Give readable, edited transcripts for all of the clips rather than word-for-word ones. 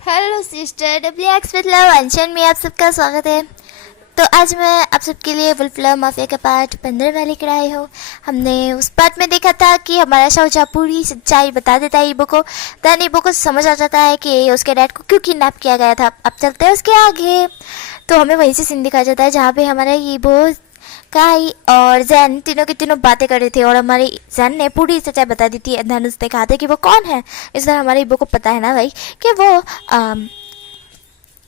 Hello sister W x with love अनशन में आप सबका स्वागत है। तो आज मैं आप सबके लिए वुल्फ माफिया का पार्ट 15 वाले लेकर आई हूँ। हमने उस पार्ट में देखा था कि हमारा शाहजहाँ पूरी सच्चाई बता देता है ईबो को। देन ईबो को समझ आ जाता है कि उसके डैड को क्यों किडनैप किया गया था। अब चलते हैं उसके आगे। तो हमें वहीं से सीन दिखाया जाता है जहाँ पे हमारा ईबो, काई और जैन तीनों की तीनों बातें कर रहे थे और हमारी जैन ने पूरी सच्चाई बता दी थी। धन उसने कहा था कि वो कौन है। इस तरह हमारे ईबो को पता है ना भाई कि वो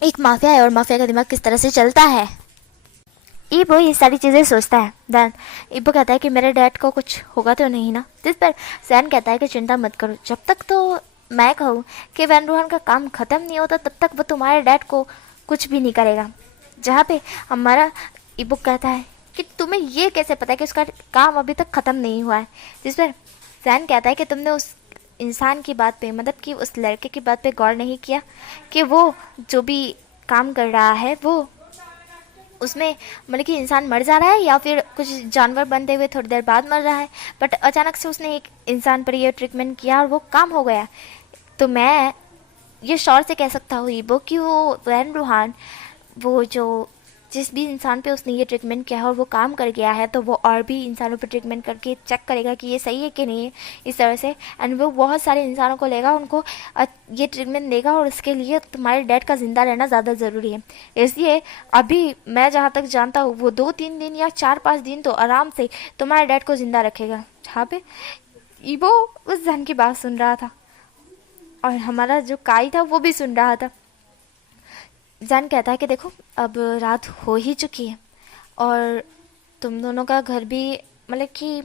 एक माफिया है और माफिया का दिमाग किस तरह से चलता है। ईबो ये सारी चीज़ें सोचता है। देन ईबो कहता है कि मेरे डैड को कुछ होगा तो नहीं ना। जिस पर जैन कहता है कि चिंता मत करो, जब तक तो मैं कहूँ कि वैन रूहान का काम ख़त्म नहीं होता तब तक वो तुम्हारे डैड को कुछ भी नहीं करेगा। जहाँ पे हमारा ईबो कहता है कि तुम्हें ये कैसे पता है कि उसका काम अभी तक ख़त्म नहीं हुआ है। जिस पर जैन कहता है कि तुमने उस इंसान की बात पे, मतलब कि उस लड़के की बात पे गौर नहीं किया कि वो जो भी काम कर रहा है वो उसमें मतलब कि इंसान मर जा रहा है या फिर कुछ जानवर बनते हुए थोड़ी देर बाद मर रहा है। बट अचानक से उसने एक इंसान पर ये ट्रीटमेंट किया और वो काम हो गया। तो मैं ये श्योर से कह सकता हूँ ईबो कि वो वैन रूहान, वो जो जिस भी इंसान पे उसने ये ट्रीटमेंट किया है और वो काम कर गया है, तो वो और भी इंसानों पे ट्रीटमेंट करके चेक करेगा कि ये सही है कि नहीं है, इस तरह से। एंड वो बहुत सारे इंसानों को लेगा, उनको ये ट्रीटमेंट देगा और उसके लिए तुम्हारे डैड का ज़िंदा रहना ज़्यादा ज़रूरी है। इसलिए अभी मैं जहाँ तक जानता हूँ वो 2-3 दिन या 4-5 दिन तो आराम से तुम्हारे डैड को ज़िंदा रखेगा। जहाँ पे ईबो उस जन की बात सुन रहा था और हमारा जो काई था वो भी सुन रहा था। जैन कहता है कि देखो अब रात हो ही चुकी है और तुम दोनों का घर भी मतलब कि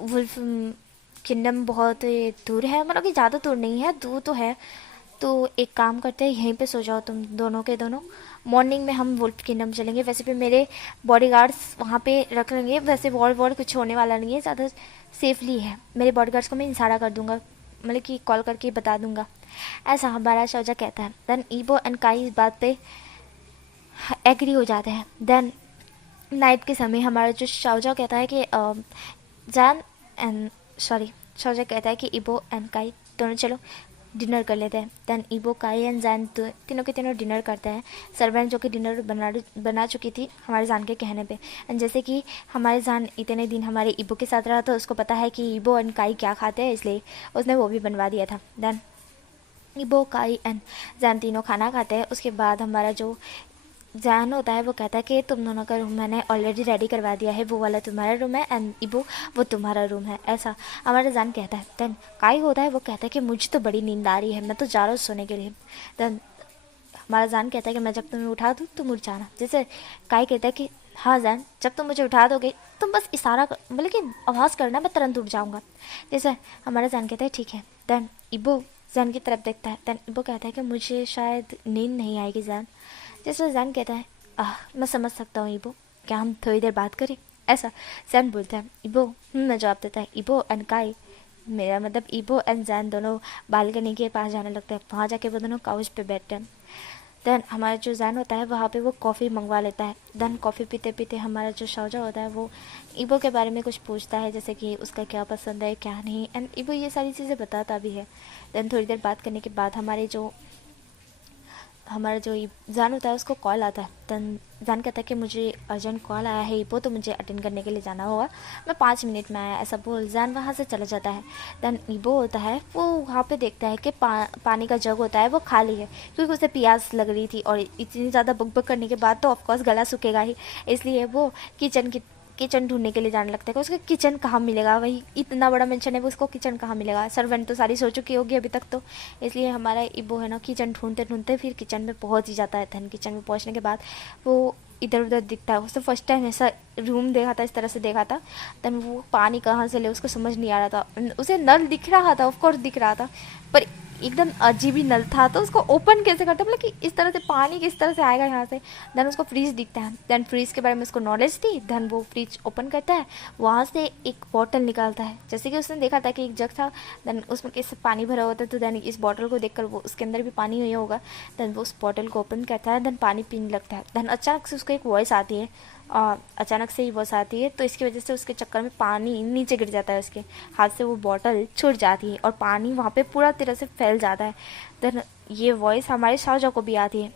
वुल्फ किंगडम बहुत दूर है, मतलब कि ज़्यादा दूर नहीं है, दूर तो है। तो एक काम करते हैं, यहीं पे सो जाओ तुम दोनों के दोनों। मॉर्निंग में हम वुल्फ किंगडम चलेंगे। वैसे भी मेरे बॉडीगार्ड्स वहाँ पे रख लेंगे। वैसे वॉर वॉर कुछ होने वाला नहीं है, ज़्यादा सेफली है। मेरे बॉडीगार्ड्स को मैं इशारा कर दूंगा, मतलब कि कॉल करके बता दूंगा। ऐसा हमारा शाहजहाँ कहता है। देन ईबो एंड काई इस बात पे एग्री हो जाते हैं। देन नाइट के समय हमारा जो शाहजहाँ कहता है कि जैन एंड सॉरी शाहजहाँ कहता है कि ईबो एंड काई दोनों चलो डिनर कर लेते हैं। देन ईबो, काई एंड जैन तीनों के तीनों डिनर करते हैं। सर्वेंट जो कि डिनर बना चुकी थी हमारे जान के कहने पे। एंड जैसे कि हमारे जान इतने दिन हमारे ईबो के साथ रहा तो उसको पता है कि ईबो एंड काई क्या खाते हैं, इसलिए उसने वो भी बनवा दिया था। देन ईबो, काई एंड जैन तीनों खाना खाते हैं। उसके बाद हमारा जो जैन होता है वो कहता है कि तुम दोनों का रूम मैंने ऑलरेडी रेडी करवा दिया है, वो वाला तुम्हारा रूम है एंड ईबो वो तुम्हारा रूम है, ऐसा हमारा जैन कहता है। देन काई होता है वो कहता है कि मुझे तो बड़ी नींद आ रही है, मैं तो जा रहा हूँ सोने के लिए। देन हमारा जान कहता है कि मैं जब तुम्हें उठा दूँ तुम उठ जाना। जैसे काई कहता है कि हाँ जैन, जब तुम मुझे उठा दोगे तुम बस इशारा मतलब कि आवाज़ करना, मैं तुरंत उठ जाऊँगा। जैसे हमारा जान कहता है ठीक है। देन ईबो जैन की तरफ देखता है। देन ईबो कहता है कि मुझे शायद नींद नहीं आएगी जैन। जैसे जैन कहता है मैं समझ सकता हूँ ईबो, क्या हम थोड़ी देर बात करें, ऐसा जैन बोलता है। ईबो मैं जवाब देता है। ईबो एंड काई, मेरा मतलब ईबो एंड जैन दोनों बालकनी के पास जाने लगते हैं। वहाँ जाके वो दोनों काउच पे बैठते हैं। देन हमारा जो जैन होता है वहाँ पे वो कॉफ़ी मंगवा लेता है। देन कॉफ़ी पीते पीते हमारा जो शाहजहाँ होता है वो ईबो के बारे में कुछ पूछता है, जैसे कि उसका क्या पसंद है क्या नहीं, एंड ईबो ये सारी चीज़ें बताता भी है। देन थोड़ी देर बात करने के बाद हमारा जो जान होता है उसको कॉल आता है। देन जान कहता है कि मुझे अर्जेंट कॉल आया है ईबो, तो मुझे अटेंड करने के लिए जाना होगा, मैं 5 मिनट में आया, ऐसा बोल जान वहाँ से चला जाता है। देन ईबो होता है वो वहाँ पे देखता है कि पानी का जग होता है वो खाली है, क्योंकि उसे प्यास लग रही थी और इतनी ज़्यादा बुक करने के बाद तो ऑफकोर्स गला सूखेगा ही, इसलिए वो किचन ढूंढने के लिए जाने लगता है कि उसको किचन कहाँ मिलेगा। वही इतना बड़ा मेंशन है, वो उसको किचन कहाँ मिलेगा, सर्वेंट तो सारी सो चुकी होगी अभी तक तो, इसलिए हमारा ईबो है ना किचन ढूंढते ढूंढते फिर किचन में पहुँच ही जाता है। धन किचन में पहुँचने के बाद वो इधर उधर दिखता है। उसने फर्स्ट टाइम ऐसा रूम देखा था, इस तरह से देखा था। देन वो पानी कहाँ से ले उसको समझ नहीं आ रहा था। उसे नल दिख रहा था, ऑफकोर्स दिख रहा था, पर एकदम अजीब ही नल था, तो उसको ओपन कैसे करता, मतलब कि इस तरह से पानी किस तरह से आएगा यहाँ से। देन उसको फ्रीज दिखता है। देन फ्रीज के बारे में उसको नॉलेज थी। देन वो फ्रीज ओपन करता है, वहाँ से एक बॉटल निकालता है, जैसे कि उसने देखा था कि एक जग था, देन उसमें कैसे पानी भरा होता है, तो देन इस बॉटल को देखकर वो उसके अंदर भी पानी हुई होगा। देन वो उस बॉटल को ओपन करता है, देन पानी पीने लगता है। देन अचानक से उसको एक वॉइस आती है, और अचानक से ही बस आती है, तो इसकी वजह से उसके चक्कर में पानी नीचे गिर जाता है, उसके हाथ से वो बॉटल छूट जाती है और पानी वहाँ पे पूरा तरह से फैल जाता है। देन ये वॉइस हमारे शाहजहाँ को भी आती है,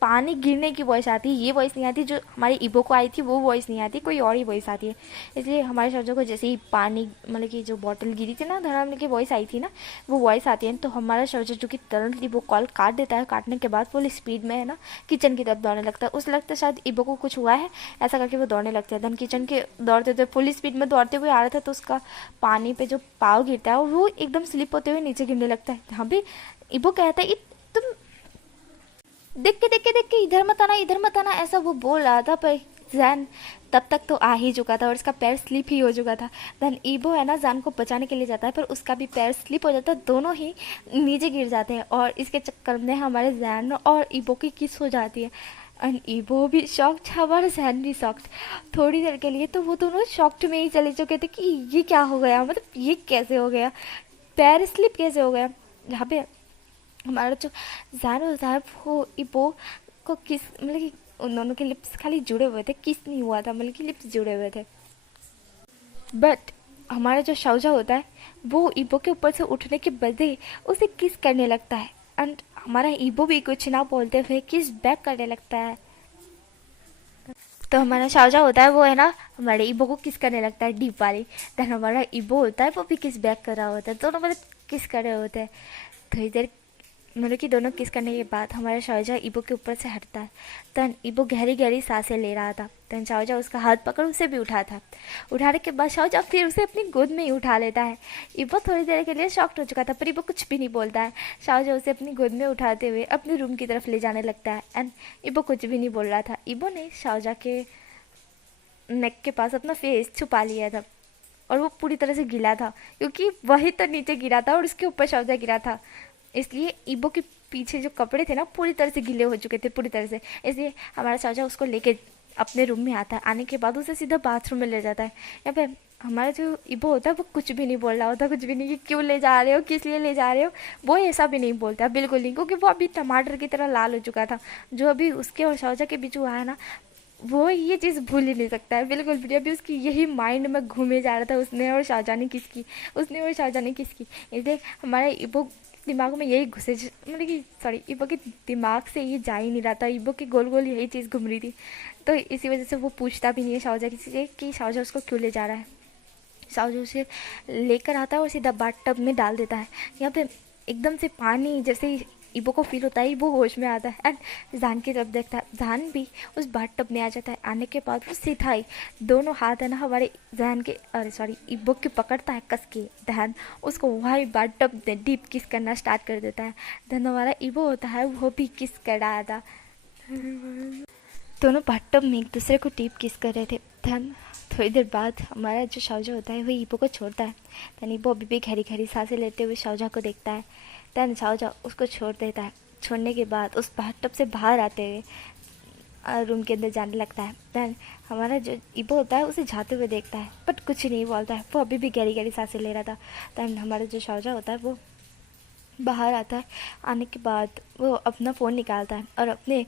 पानी गिरने की वॉइस आती है, ये वॉइस नहीं आती जो हमारी ईबो को आई थी, वो वॉइस नहीं आती, कोई और ही वॉइस आती है। इसलिए हमारे शाहजहाँ को जैसे ही पानी मतलब कि जो बॉटल गिरी थी ना, धड़ाम की वॉइस आई थी ना, वो वॉइस आती है, तो हमारा शाहजहाँ जो कि तुरंत वो कॉल काट देता है। काटने के बाद फुल स्पीड में है ना किचन की तरफ दौड़ने लगता है। उस लगता है शायद ईबो को कुछ हुआ है, ऐसा करके वो दौड़ने लगता है। धन किचन के दौड़ते हुए फुल स्पीड में दौड़ते हुए आ रहा था, तो उसका पानी पे जो पाव गिरता है वो एकदम स्लिप होते हुए नीचे गिरने लगता है। यहाँ पे ईबो कहता है तुम देख के इधर मत आना, ऐसा वो बोल रहा था, पर जैन तब तक तो आ ही चुका था और उसका पैर स्लिप ही हो चुका था। देन ईबो है ना जैन को बचाने के लिए जाता है, पर उसका भी पैर स्लिप हो जाता है, दोनों ही नीचे गिर जाते हैं और इसके चक्कर में हमारे जैन और ईबो की किस हो जाती है। एंड ईबो भी शॉक्ड, हमारा जैन भी शॉक्ड। थोड़ी देर के लिए तो वो दोनों शॉक्ड में ही चले चुके थे कि ये क्या हो गया, मतलब ये कैसे हो गया, पैर स्लिप कैसे हो गया। जहाँ पे हमारा जो जैन होता है वो ईबो को किस मतलब कि उन दोनों के लिप्स खाली जुड़े हुए थे, किस नहीं हुआ था, मतलब कि लिप्स जुड़े हुए थे। बट हमारा जो शाहजहाँ होता है वो ईबो के ऊपर से उठने के बदले उसे किस करने लगता है एंड हमारा ईबो भी कुछ ना बोलते हुए किस बैक करने लगता है। तो हमारा शाहजहाँ होता है वो है ना हमारे ईबो को किस करने लगता है डीप वाली। देन हमारा ईबो होता है वो भी किस बैक कर रहा होता है, दोनों मतलब किस कर रहे होते हैं। थोड़ी देर मतलब कि दोनों किस करने के बाद हमारा शाहजहाँ ईबो के ऊपर से हटता है। तन ईबो गहरी गहरी सांसें ले रहा था। तन शाहजहाँ उसका हाथ पकड़ उसे भी उठाता। उठाने के बाद शाहजहाँ फिर उसे अपनी गोद में ही उठा लेता है। ईबो थोड़ी देर के लिए शॉक्ड हो चुका था, पर ईबो कुछ भी नहीं बोलता है। शाहजहाँ उसे अपनी गोद में उठाते हुए अपने रूम की तरफ ले जाने लगता है एंड ईबो कुछ भी नहीं बोल रहा था। ईबो ने शाहजहाँ के नेक के पास अपना फेस छुपा लिया था और वो पूरी तरह से गीला था क्योंकि वही तो नीचे गिरा था और उसके ऊपर शाहजहाँ गिरा था, इसलिए ईबो के पीछे जो कपड़े थे ना पूरी तरह से गीले हो चुके थे पूरी तरह से। इसलिए हमारा शाहजहाँ उसको लेके अपने रूम में आता है। आने के बाद उसे सीधा बाथरूम में ले जाता है। यहाँ पे हमारा जो ईबो होता है वो कुछ भी नहीं बोल रहा होता, कुछ भी नहीं कि क्यों ले जा रहे हो, किस लिए ले जा रहे हो, वो ऐसा भी नहीं बोलता बिल्कुल नहीं, क्योंकि वो अभी टमाटर की तरह लाल हो चुका था। जो अभी उसके और शाहजहाँ के बीच हुआ है ना, वो ये चीज़ भूल ही नहीं सकता है बिल्कुल भी। अभी उसकी यही माइंड में घूमे जा रहा था, उसने और शाहजहाँ ने किसकी, उसने और शाहजहाँ ने किसकी। इसलिए हमारे ईबो दिमाग में यही घुसे मतलब कि सॉरी ईबो के दिमाग से ये जा ही नहीं रहा था, ईबो के गोल गोल यही चीज़ घूम रही थी। तो इसी वजह से वो पूछता भी नहीं है शाहजहाँ किसी से कि शाहजहाँ उसको क्यों ले जा रहा है। शाहजहाँ उसे लेकर आता है और सीधा बाथ टब में डाल देता है। यहाँ पे एकदम से पानी जैसे ही ईबो को फील होता है, वो होश में आता है एंड जान की तरफ देखता है। जान भी उस बाथ टब में आ जाता है। आने के बाद वो सीधा ही दोनों हाथ है ना हमारे जहन के अरे सॉरी ईबो के पकड़ता है कस के। दहन उसको वही बाथ टब में डीप किस करना स्टार्ट कर देता है। देन हमारा ईबो होता है वो भी किस कर रहा था। दोनों बाथ टब में एक दूसरे को डीप किस कर रहे थे। देन थोड़ी देर बाद हमारा जो शाहजहाँ होता है वो ईबो को छोड़ता है। देन ईबो अभी भी गहरी गहरी सांसें लेते हुए शाहजहाँ को देखता है। देन शाहजहाँ उसको छोड़ देता है। छोड़ने के बाद उस बाथटब से बाहर आते हुए रूम के अंदर जाने लगता है। देन हमारा जो ईबो होता है उसे जाते हुए देखता है बट कुछ नहीं बोलता है, वो अभी भी गहरी गहरी सांसें ले रहा था। देन हमारा जो शाहजहाँ होता है वो बाहर आता है। आने के बाद वो अपना फ़ोन निकालता है और अपने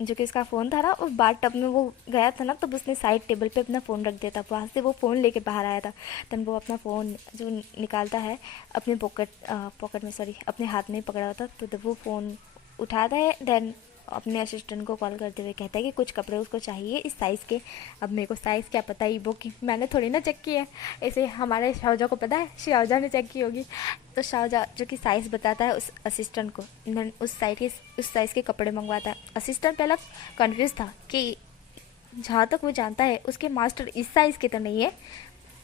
जो कि उसका फ़ोन था ना उस बाथ टब में वो गया था ना, तब उसने साइड टेबल पे अपना फ़ोन रख दिया था, वहाँ से वो फ़ोन लेके बाहर आया था। तब वो अपना फ़ोन जो निकालता है अपने पॉकेट में सॉरी अपने हाथ में ही पकड़ा होता, तो जब वो फ़ोन उठाता है देन अपने असिस्टेंट को कॉल करते हुए कहता है कि कुछ कपड़े उसको चाहिए इस साइज़ के। अब मेरे को साइज़ क्या पता है ईबो की, मैंने थोड़ी ना चेक की है, ऐसे हमारे शाहजहाँ को पता है, शाहजहाँ ने चेक की होगी। तो शाहजहाँ जो कि साइज़ बताता है उस असिस्टेंट को, उस साइज़ के कपड़े मंगवाता है। असिस्टेंट पहला कन्फ्यूज़ था कि जहाँ तक वो जानता है उसके मास्टर इस साइज़ के तो नहीं है,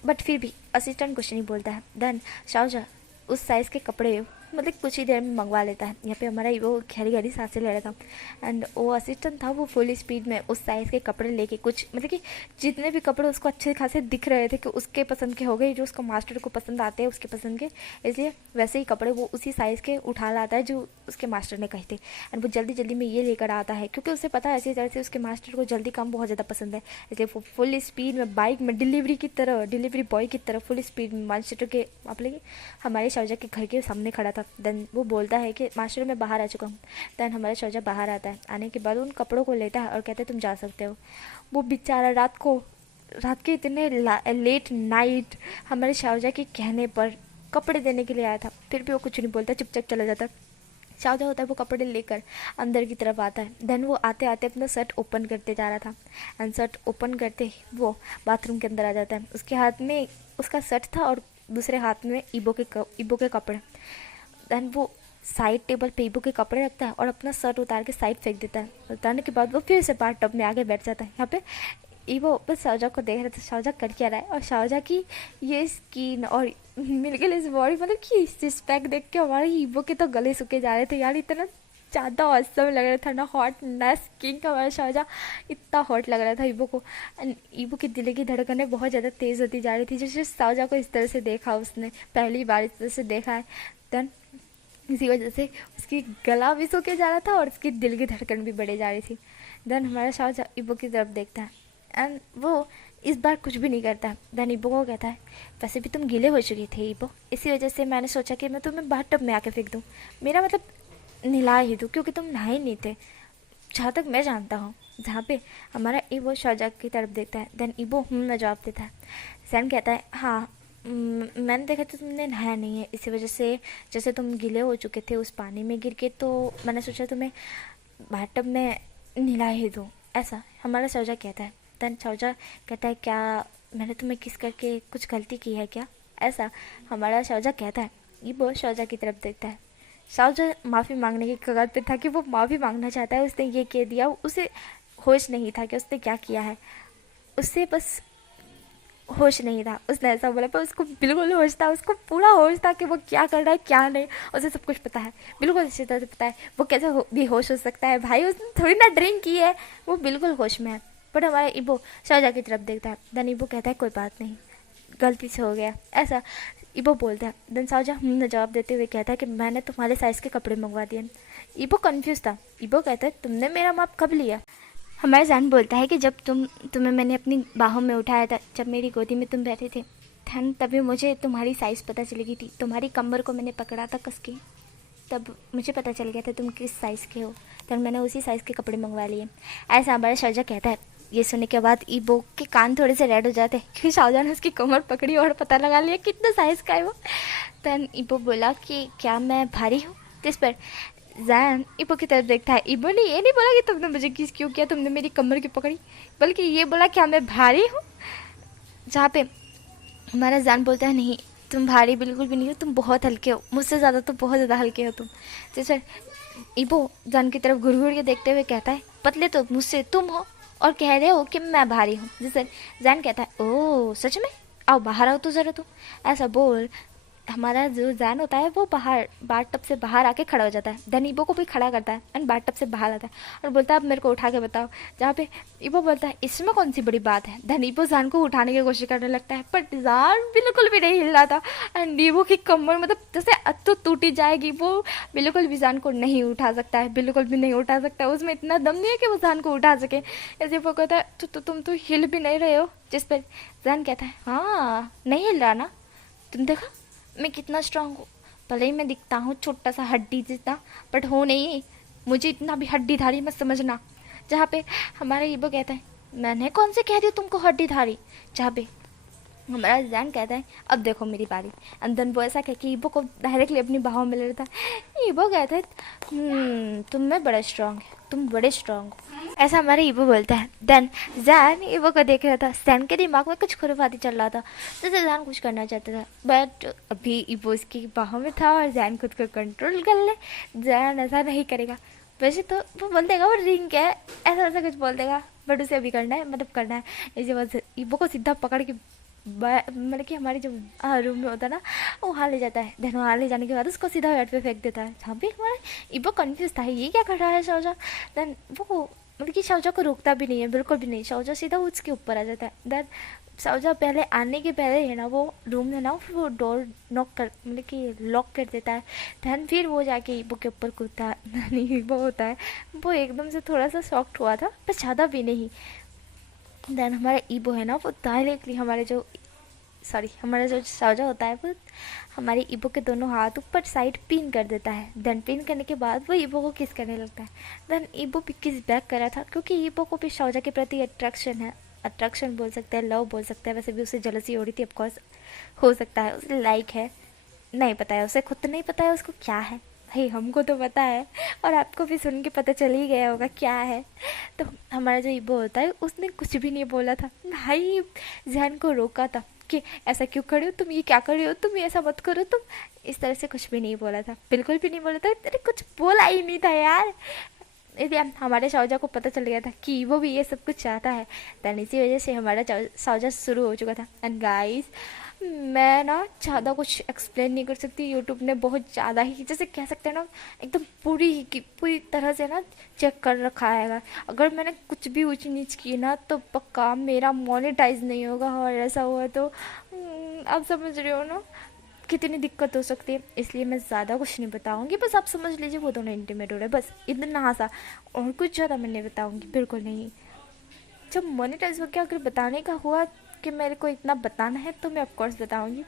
बट फिर भी असिस्टेंट कुछ नहीं बोलता है। देन शाहजहाँ उस साइज़ के कपड़े मतलब कुछ ही देर में मंगवा लेता है। यहाँ पे हमारा वो गहरी गहरी सांसें ले रहा था एंड वो असिस्टेंट था वो फुल स्पीड में उस साइज़ के कपड़े लेके कुछ मतलब कि जितने भी कपड़े उसको अच्छे खासे दिख रहे थे कि उसके पसंद के हो गए, जो उसको मास्टर को पसंद आते हैं उसके पसंद के, इसलिए वैसे ही कपड़े वो उसी साइज़ के उठा लाता है जो उसके मास्टर ने कहे थे। एंड वो जल्दी जल्दी में ये लेकर आता है क्योंकि उसे पता है ऐसी तरह से उसके मास्टर को जल्दी काम बहुत ज़्यादा पसंद है, इसलिए वो फुल स्पीड में बाइक में डिलीवरी बॉय की तरह फुल स्पीड में मास्टर के आप लगे हमारे शाहजहाँ के घर के सामने खड़ा था। था। देन वो बोलता है कि मास्टर मैं बाहर आ चुका हूँ। देन हमारा शाहजहाँ बाहर आता है, आने के बाद उन कपड़ों को लेता है और कहते हैं तुम जा सकते हो। वो बेचारा रात के इतने लेट नाइट हमारे शाहजहाँ के कहने पर कपड़े देने के लिए आया था, फिर भी वो कुछ नहीं बोलता, चुपचाप चला जाता है। शाहजहाँ होता है वो कपड़े लेकर अंदर की तरफ आता है। देन वो आते आते अपना शर्ट ओपन करते जा रहा था एंड शर्ट ओपन करते ही वो बाथरूम के अंदर आ जाता है। उसके हाथ में उसका शर्ट था और दूसरे हाथ में ईबो के कपड़े। देन वो साइड टेबल पे ईबो के कपड़े रखता है और अपना शर्ट उतार के साइड फेंक देता है। उतारने के बाद वो फिर से बाथ टब में आके बैठ जाता है। यहाँ पे ईबो बस शाहजहाँ को देख रहा था शाहजहाँ कर क्या रहा है, और शाहजहाँ की ये स्किन और मिलके इस बॉडी मतलब कि सिक्स पैक देख के हमारे ईबो के तो गले सूखे जा रहे थे यार। इतना ज़्यादा औसम लग रहा था ना, हॉट ना स्किन का हमारा शाहजहाँ इतना हॉट लग रहा था ईबो को। एंड ईबो की दिल की धड़कनें बहुत ज़्यादा तेज़ होती जा रही थी जैसे शाहजहाँ को इस तरह से देखा, उसने पहली बार इस तरह से देखा है। देन इसी वजह से उसकी गला भी सूखे जा रहा था और उसकी दिल की धड़कन भी बढ़े जा रही थी। देन हमारा शाहजहाँ ईबो की तरफ देखता है एंड वो इस बार कुछ भी नहीं करता। देन ईबो को कहता है वैसे भी तुम गीले हो चुके थे ईबो, इसी वजह से मैंने सोचा कि मैं तुम्हें बाथ टब में आके फेंक दूँ, मेरा मतलब नहला ही दूँ, क्योंकि तुम नहाए नहीं थे जहाँ तक मैं जानता हूँ। जहाँ पे हमारा ईबो शाहजहाँ की तरफ देखता है। देन ईबो ना जवाब देता है। सैन कहता है हाँ मैंने देखा तो तुमने नहाया नहीं है, इसी वजह से जैसे तुम गीले हो चुके थे उस पानी में गिर के, तो मैंने सोचा तुम्हें बाथ टब में नहला ही दूँ, ऐसा हमारा शाहजहाँ कहता है। देन शाहजहाँ कहता है क्या मैंने तुम्हें किस करके कुछ गलती की है क्या, ऐसा हमारा शाहजहाँ कहता है। ईबो शाहजहाँ की तरफ देखता है। शाहजहाँ माफ़ी मांगने की कगार पे था कि वो माफ़ी मांगना चाहता है, उसने ये कह दिया, उसे होश नहीं था कि उसने क्या किया है, उससे बस होश नहीं था, उसने ऐसा बोला, पर उसको बिल्कुल होश था, उसको पूरा होश था कि वो क्या कर रहा है क्या नहीं, उसे सब कुछ पता है, बिल्कुल अच्छी तरह से पता है। वो कैसे बेहोश हो सकता है भाई, उसने थोड़ी ना ड्रिंक की है, वो बिल्कुल होश में है। बट हमारा ईबो शाहजहाँ की तरफ देखता है। देन ईबो कहता है कोई बात नहीं, गलती से हो गया, ऐसा ईबो बोलता है। देन शाहजहाँ जवाब देते हुए कहता है कि मैंने तुम्हारे साइज़ के कपड़े मंगवा दिए। ईबो कंफ्यूज था। ईबो कहता है तुमने मेरा माप कब लिया। हमारा जान बोलता है कि जब तुम्हें मैंने अपनी बाहों में उठाया था, जब मेरी गोदी में तुम बैठे थे धन, तभी मुझे तुम्हारी साइज़ पता चली गई थी, तुम्हारी कमर को मैंने पकड़ा था कस के, तब मुझे पता चल गया था तुम किस साइज़ के हो, तब मैंने उसी साइज़ के कपड़े मंगवा लिए, ऐसा हमारा शाहजहाँ कहता है। ये सुनने के बाद ईबो के कान थोड़े से रेड हो जाते हैं क्योंकि शाहजहाँ ने उसकी कमर पकड़ी और पता लगा लिया कितना साइज़ का है वो। तन ईबो बोला कि क्या मैं भारी हूँ, जिस पर जैन ईबो की तरफ देखता है। ईबो ने ये नहीं बोला कि तुमने मुझे किस क्यों किया, तुमने मेरी कमर की पकड़ी, बल्कि ये बोला क्या मैं भारी हूँ, जहाँ पे हमारा जान बोलता है नहीं तुम भारी बिल्कुल भी नहीं हो, तुम बहुत हल्के हो, मुझसे ज़्यादा तो बहुत ज़्यादा हल्के हो तुम। जैसे ईबो जान की तरफ घुर घुर के देखते हुए कहता है पतले तो मुझसे तुम हो और कह रहे हो कि मैं भारी हूँ। जैसे जान कहता है ओह सच में, आओ बाहर आओ तो ज़रा तुम, ऐसा बोल हमारा जो जैन होता है वो बाहर बाथ टब से बाहर आके खड़ा हो जाता है। देन ईबो को भी खड़ा करता है एंड बाथ टब से बाहर आता है और बोलता है अब मेरे को उठा के बताओ, जहाँ पे ईबो बोलता है इसमें कौन सी बड़ी बात है। देन ईबो जैन को उठाने की कोशिश करने लगता है पर जैन बिल्कुल भी नहीं हिल रहा था एंड ईबो की कमर मतलब जैसे तो टूटी जाएगी, वो बिल्कुल भी जैन को नहीं उठा सकता है, बिल्कुल भी नहीं उठा सकता, उसमें इतना दम नहीं है कि वो जैन को उठा सके। ऐसे वो कहता है तो तुम तो हिल भी नहीं रहे हो, जिस पर जैन कहता है हाँ नहीं हिल रहा ना, तुम देखा मैं कितना स्ट्रांग हूँ, भले ही मैं दिखता हूँ छोटा सा हड्डी जितना, बट हो नहीं मुझे इतना भी हड्डीधारी मत समझना। जहाँ पे हमारा ईबो कहता है मैंने कौन से कह दिया तुमको हड्डीधारी, जहाँ पे हमारा जैन कहता है अब देखो मेरी बारी। एंड देन वो ऐसा कह के ईबो को डायरेक्टली अपनी बाहों में ले लेता है। ईबो कहता है तुम में बड़ा स्ट्रांग है, तुम बड़े स्ट्रांग हो, ऐसा हमारा ईबो बोलता है। देन जैन ईबो को देख रहा था, जैन के दिमाग में कुछ खुराफाती चल रहा था, जैसे जैन कुछ करना चाहता था बट अभी ईबो इसकी बाहों में था और जैन खुद को कंट्रोल कर ले। जैन ऐसा नहीं करेगा, वैसे तो वो बोल देगा वो रिंग है, ऐसा ऐसा कुछ बोल देगा, बट उसे अभी करना है, मतलब करना है। इसी वजह से ईबो को सीधा पकड़ के मतलब कि हमारे जो रूम में होता है ना वहाँ ले जाता है। देन वहाँ ले जाने के बाद उसको सीधा बेड पे फेंक देता है, जहाँ पे हमारा ईबो कन्फ्यूज था ये क्या कर रहा है शाहजहाँ। देन वो मतलब कि शाहजहाँ को रोकता भी नहीं है, बिल्कुल भी नहीं, शाहजहाँ सीधा उसके ऊपर आ जाता है। देन शाहजहाँ पहले आने के पहले है ना वो रूम में ना वो डोर नॉक कर मतलब कि लॉक कर देता है। देन फिर वो जाके ईबो के ऊपर कूदता है। नहीं ईबो होता है वो एकदम से थोड़ा सा शॉक्ड हुआ था पर ज़्यादा भी नहीं। देन हमारा ईबो है ना वो डायरेक्टली हमारे जो सॉरी हमारा जो शावजा होता है वो हमारी ईबो के दोनों हाथ ऊपर साइड पिन कर देता है। देन पिन करने के बाद वो ईबो को किस करने लगता है। देन ईबो भी किस बैक करा था, क्योंकि ईबो को भी शावजा के प्रति अट्रैक्शन है, अट्रैक्शन बोल सकते हैं, लव बोल सकते हैं। वैसे भी उसे जलसी हो रही थी, ऑफकोर्स हो सकता है उसे लाइक है, नहीं पता है उसे, खुद तो नहीं पता है उसको क्या है। भाई हमको तो पता है और आपको भी सुन के पता चल ही गया होगा क्या है। तो हमारा जो ईबो होता है उसने कुछ भी नहीं बोला था। भाई जहन को रोका था कि ऐसा क्यों कर रहे हो तुम, ये क्या कर रहे हो तुम, ये ऐसा मत करो तुम, इस तरह से कुछ भी नहीं बोला था, बिल्कुल भी नहीं बोला था। अरे कुछ बोला ही नहीं था यार। इसलिए हमारे शावजा को पता चल गया था कि वो भी ये सब कुछ चाहता है। दैन इसी वजह से हमारा शावजा शुरू हो चुका था। एंड गाइस मैं ना ज़्यादा कुछ एक्सप्लेन नहीं कर सकती, यूट्यूब ने बहुत ज़्यादा ही जैसे कह सकते हैं ना एकदम पूरी ही की पूरी तरह से ना चेक कर रखा है। अगर मैंने कुछ भी ऊंच नीच की ना तो पक्का मेरा मोनेटाइज नहीं होगा, और ऐसा हुआ तो आप समझ रहे हो ना कितनी दिक्कत हो सकती है। इसलिए मैं ज़्यादा कुछ नहीं बताऊंगी, बस आप समझ लीजिए वो दोनों इंटीमेट हो रहे हैं, बस इतना सा, और कुछ ज़्यादा मैं नहीं बताऊंगी, बिल्कुल नहीं। जब मोनेटाइज हो गया, अगर बताने का हुआ कि मेरे को इतना बताना है तो मैं ऑफकोर्स बताऊंगी,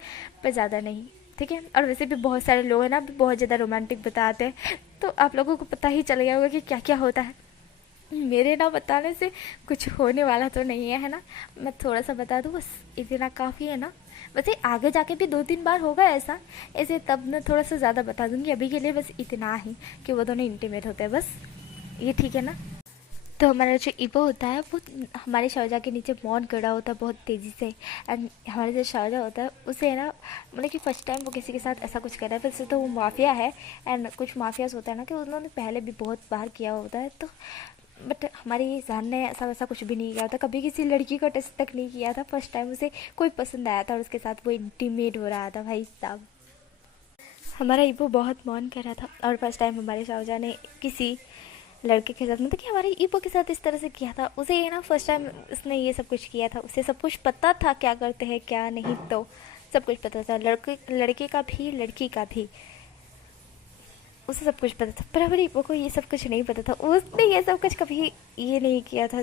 पर ज़्यादा नहीं, ठीक है। और वैसे भी बहुत सारे लोग हैं ना बहुत ज़्यादा रोमांटिक बताते हैं, तो आप लोगों को पता ही चल गया होगा कि क्या क्या होता है। मेरे ना बताने से कुछ होने वाला तो नहीं है ना, मैं थोड़ा सा बता दूँ बस, इतना काफ़ी है ना। वैसे आगे जाके भी 2-3 बार होगा ऐसा, ऐसे तब मैं थोड़ा सा ज़्यादा बता दूंगी, अभी के लिए बस इतना ही कि वो दोनों इंटीमेट होते हैं, बस ये ठीक है ना। तो हमारा जो ईबो होता है वो हमारे शावजा के नीचे मौन कर रहा होता है बहुत तेज़ी से। एंड हमारा जो शावजा होता है उसे है ना मतलब कि फ़र्स्ट टाइम वो किसी के साथ ऐसा कुछ कर रहा है, वैसे तो वो माफिया है। एंड कुछ माफियाज होता है ना कि उन्होंने पहले भी बहुत बार किया होता है, तो बट हमारी जान ने ऐसा वैसा कुछ भी नहीं किया था, कभी किसी लड़की को टच तक नहीं किया था। फर्स्ट टाइम उसे कोई पसंद आया था और उसके साथ वो इंटीमेट हो रहा था। भाई साहब हमारा ईबो बहुत मौन कर रहा था, और फर्स्ट टाइम हमारे शावजा ने किसी लड़के के साथ मतलब कि हमारे ईबो के साथ इस तरह से किया था। उसे ये ना फर्स्ट टाइम उसने ये सब कुछ किया था, उसे सब कुछ पता था क्या करते हैं क्या नहीं, तो सब कुछ पता था, लड़के का भी लड़की का भी, उसे सब कुछ पता था। पर हमारे ईबो को ये सब कुछ नहीं पता था, उसने ये सब कुछ कभी ये नहीं किया था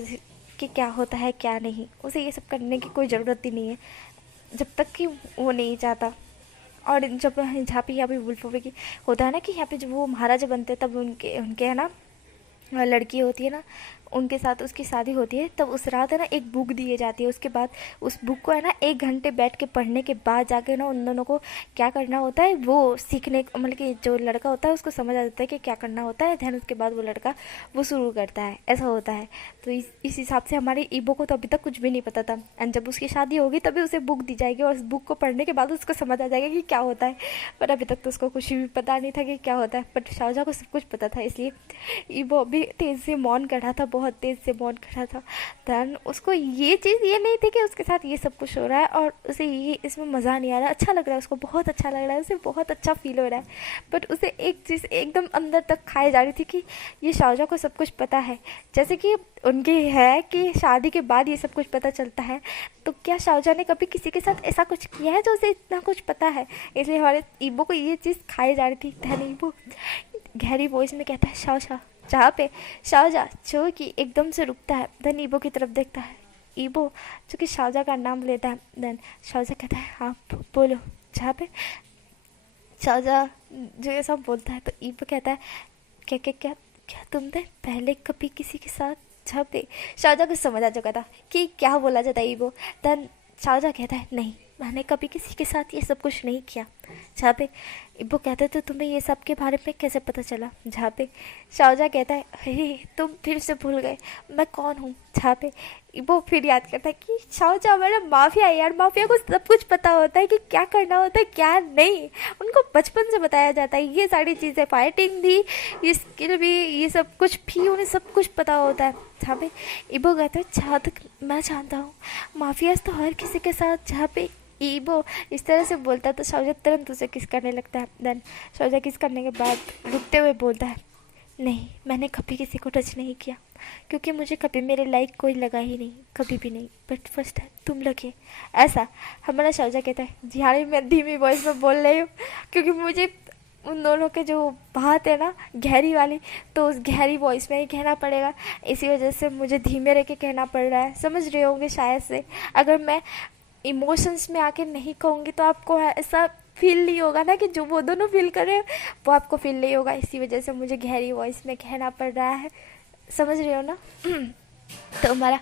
कि क्या होता है क्या नहीं। उसे ये सब करने की कोई ज़रूरत ही नहीं है जब तक कि वो नहीं चाहता। और जब जहाँ पे यहाँ पे वुल्फोवे की होता है ना कि यहाँ पे जब वो महाराजा बनते हैं तब उनके उनके है ना लड़की होती है ना उनके साथ उसकी शादी होती है, तब उस रात है ना एक बुक दी जाती है। उसके बाद उस बुक को है ना 1 घंटे बैठ के पढ़ने के बाद जाके ना उन दोनों को क्या करना होता है वो सीखने, मतलब कि जो लड़का होता है उसको समझ आ जाता है कि क्या करना होता है। ध्यान उसके बाद वो लड़का वो शुरू करता है, ऐसा होता है। तो इस हिसाब से हमारे ईबो को तो अभी तक कुछ भी नहीं पता था। एंड जब उसकी शादी होगी तभी उसे बुक दी जाएगी और उस बुक को पढ़ने के बाद उसको समझ आ जाएगा कि क्या होता है। पर अभी तक तो उसको कुछ भी पता नहीं था कि क्या होता है, बट शाहजहाँ को सब कुछ पता था। इसलिए ईबो अभी तेज़ से मौन कर रहा था, बहुत तेज़ से मौन कर रहा था। दैन उसको ये चीज़ ये नहीं थी कि उसके साथ ये सब कुछ हो रहा है और उसे ये इसमें मज़ा नहीं आ रहा, अच्छा लग रहा है, उसको बहुत अच्छा लग रहा है, उसे बहुत अच्छा फील हो रहा है। बट उसे एक चीज़ एकदम अंदर तक खाई जा रही थी कि ये शाहजहाँ को सब कुछ पता है, जैसे कि उनकी है कि शादी के बाद ये सब कुछ पता चलता है। तो क्या शाहजहाँ ने कभी किसी के साथ ऐसा कुछ किया है जो उसे इतना कुछ पता है? इसलिए हमारे ईबो को ये चीज़ खाई जा रही थी। दैन ईबो गहरी वॉइस में कहता है शाहजहाँ, जहाँ पे शाहजहाँ जो कि एकदम से रुकता है, देन ईबो की तरफ देखता है। ईबो जो कि शाहजहाँ का नाम लेता है, देन शाहजहाँ कहता है हाँ बोलो। जहाँ पे शाहजहाँ जो ये सब बोलता है तो ईबो कहता है क्या क्या क्या क्या तुमने पहले कभी किसी के साथ? जहाँ पे शाहजहाँ को समझ आ चुका था कि क्या बोला जाता है ईबो। देन शाहजहाँ कहता है नहीं, मैंने कभी किसी के साथ ये सब कुछ नहीं किया। जहाँ पे ईबो कहते तो तुम्हें ये सब के बारे में कैसे पता चला? जहाँ पे शाहजहाँ कहता है अरे तुम फिर से भूल गए मैं कौन हूँ। जहाँ पे ईबो फिर याद करता है कि शाहजहाँ हमारा माफिया है यार, माफिया को सब कुछ पता होता है कि क्या करना होता है क्या नहीं, उनको बचपन से बताया जाता है ये सारी चीज़ें, फाइटिंग भी, ये स्किल भी, ये सब कुछ भी उन्हें सब कुछ पता होता है। जहाँ पे ईबो कहता है जहाँ तक मैं जानता हूँ माफियाज तो हर किसी के साथ। जहाँ पे ईबो इस तरह से बोलता है तो शाहजहाँ तुरंत उसे किस करने लगता है। देन शाहजहाँ किस करने के बाद रुकते हुए बोलता है नहीं, मैंने कभी किसी को टच नहीं किया क्योंकि मुझे कभी मेरे लाइक कोई लगा ही नहीं, कभी भी नहीं, बट फर्स्ट टाइम तुम लगे। ऐसा हमारा शाहजहाँ कहता है जी हाँ, मैं धीमी वॉइस में बोल रही हूँ क्योंकि मुझे उन दोनों के जो बात है ना गहरी वाली, तो उस गहरी वॉइस में ही कहना पड़ेगा, इसी वजह से मुझे धीमे रह के कहना पड़ रहा है। समझ रहे होंगे शायद से, अगर मैं इमोशंस में आके नहीं कहूँगी तो आपको ऐसा फील नहीं होगा ना कि जो वो दोनों फील कर रहे हैं वो आपको फील नहीं होगा, इसी वजह से मुझे गहरी वॉइस में कहना पड़ रहा है, समझ रहे हो ना। तो हमारा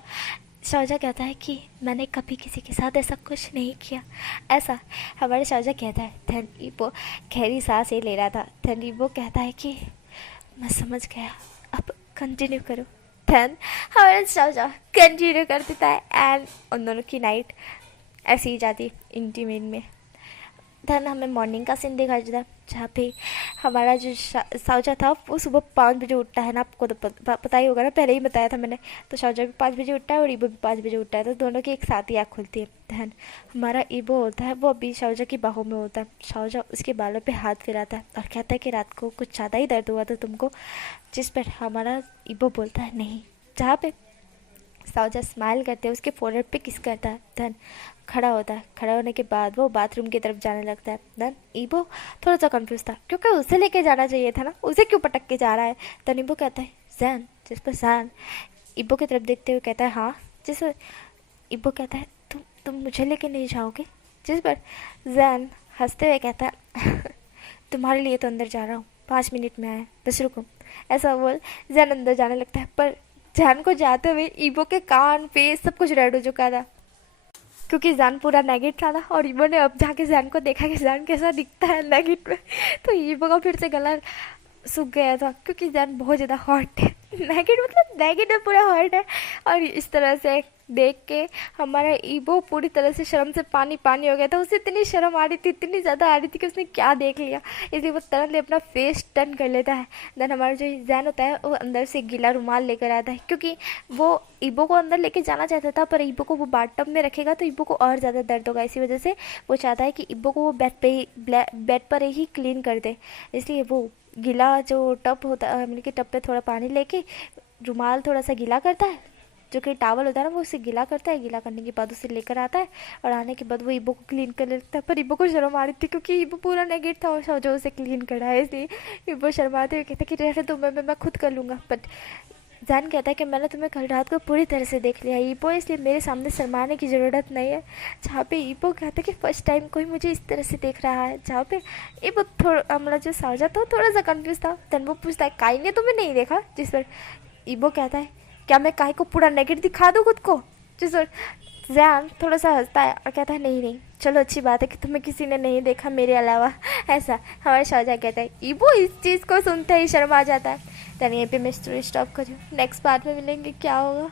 शाहजहाँ कहता है कि मैंने कभी किसी के साथ ऐसा कुछ नहीं किया, ऐसा हमारा शाहजहाँ कहता है। धन इबो गहरी सांस ले रहा था। धन इबो कहता है कि मैं समझ गया, अब कंटिन्यू करो। धन हमारा शाहजहाँ कंटिन्यू कर देता है एंड उन दोनों की नाइट ऐसी ही जाती इंटीमेट में। धन हमें मॉर्निंग का सीन दिखाई देता है जहाँ पे हमारा जो शाहजहाँ था वो सुबह 5 बजे उठता है ना, आपको तो पता ही होगा ना, पहले ही बताया था मैंने। तो शाहजहाँ भी 5 बजे उठता है और ईबो भी 5 बजे उठता है, तो दोनों की एक साथ ही आँख खुलती है। धन हमारा ईबो होता है वो अभी शाहजहाँ की बाहों में होता है। शाहजहाँ उसके बालों पे हाथ फिराता है और कहता है कि रात को कुछ ज़्यादा ही दर्द हुआ था तुमको, जिस पर हमारा ईबो बोलता है नहीं, जहाँ पे शाहजहाँ स्माइल करते हैं उसके फोrehead पे किस करता है। धन खड़ा होता है, खड़ा होने के बाद वो बाथरूम की तरफ जाने लगता है। धन ईबो थोड़ा सा कंफ्यूज था क्योंकि उसे लेके जाना चाहिए था ना, उसे क्यों पटक के जा रहा है। धन ईबो कहता है जैन, जिस पर जैन ईबो की तरफ देखते हुए कहता है हाँ, जिस पर ईबो कहता है तुम मुझे लेके नहीं जाओगे, जिस पर जैन हंसते हुए कहता है तुम्हारे लिए तो अंदर जा रहा हूँ, 5 मिनट में आया, बस रुको। ऐसा बोल जैन अंदर जाने लगता है, पर जैन को जाते हुए ईबो के कान फेस सब कुछ रेड हो चुका था क्योंकि जैन पूरा नेगेट था और ईबो ने अब जाके जैन को देखा कि जैन कैसा दिखता है नेगेट में, तो ईबो का फिर से गला सूख गया था क्योंकि जैन बहुत ज़्यादा हॉट है। नेगेट मतलब नेगेट में पूरा हॉट है और इस तरह से देख के हमारा ईबो पूरी तरह से शर्म से पानी पानी हो गया था। उसे इतनी शर्म आ रही थी, इतनी ज़्यादा आ रही थी कि उसने क्या देख लिया, इसलिए वो तरह अपना फेस टर्न कर लेता है। देन हमारा जो जैन होता है वो अंदर से गीला रुमाल लेकर आता है क्योंकि वो ईबो को अंदर लेके जाना चाहता था, पर ईबो को वो बाथटब में रखेगा तो ईबो को और ज़्यादा दर्द होगा, इसी वजह से वो चाहता है कि ईबो को वो बेड पर ही क्लीन कर दे। इसलिए वो गीला जो टब होता है, मतलब कि टब पे थोड़ा पानी लेके रुमाल थोड़ा सा गीला करता है, जो कि टावल होता है ना, वो उसे गीला करता है। गीला करने के बाद उसे लेकर आता है और आने के बाद वो ईबो को क्लीन कर लेता है, पर ईबो को शर्म आ रही थी क्योंकि ईबो पूरा नेगेट था और जो उसे क्लीन करा है, इसलिए ईबो शर्माते हुए कहता है कि रहने दो, मैं खुद कर लूँगा। बट जैन कहता है कि मैंने तुम्हें कल रात को पूरी तरह से देख लिया ईबो, इसलिए मेरे सामने शर्माने की ज़रूरत नहीं है। जहाँ पे ईबो कहता है कि फर्स्ट टाइम कोई मुझे इस तरह से देख रहा है, जहाँ पे ईबो थोड़ा मतलब जो शाहजहाँ था थोड़ा सा कंफ्यूज था। देन वो पूछता है काई ने तुम्हें नहीं देखा, जिस पर ईबो कहता है क्या मैं काई को पूरा नेगेट दिखा दूँ खुद को, जिस पर जैन थोड़ा सा हंसता है और कहता है नहीं नहीं चलो अच्छी बात है कि तुम्हें किसी ने नहीं देखा मेरे अलावा, ऐसा हमारा शाहजहाँ कहता है। ईबो इस चीज़ को सुनते ही शर्म आ जाता है। तो यहीं पे मैं स्टोरी स्टॉप करूँ, नेक्स्ट पार्ट में मिलेंगे क्या होगा।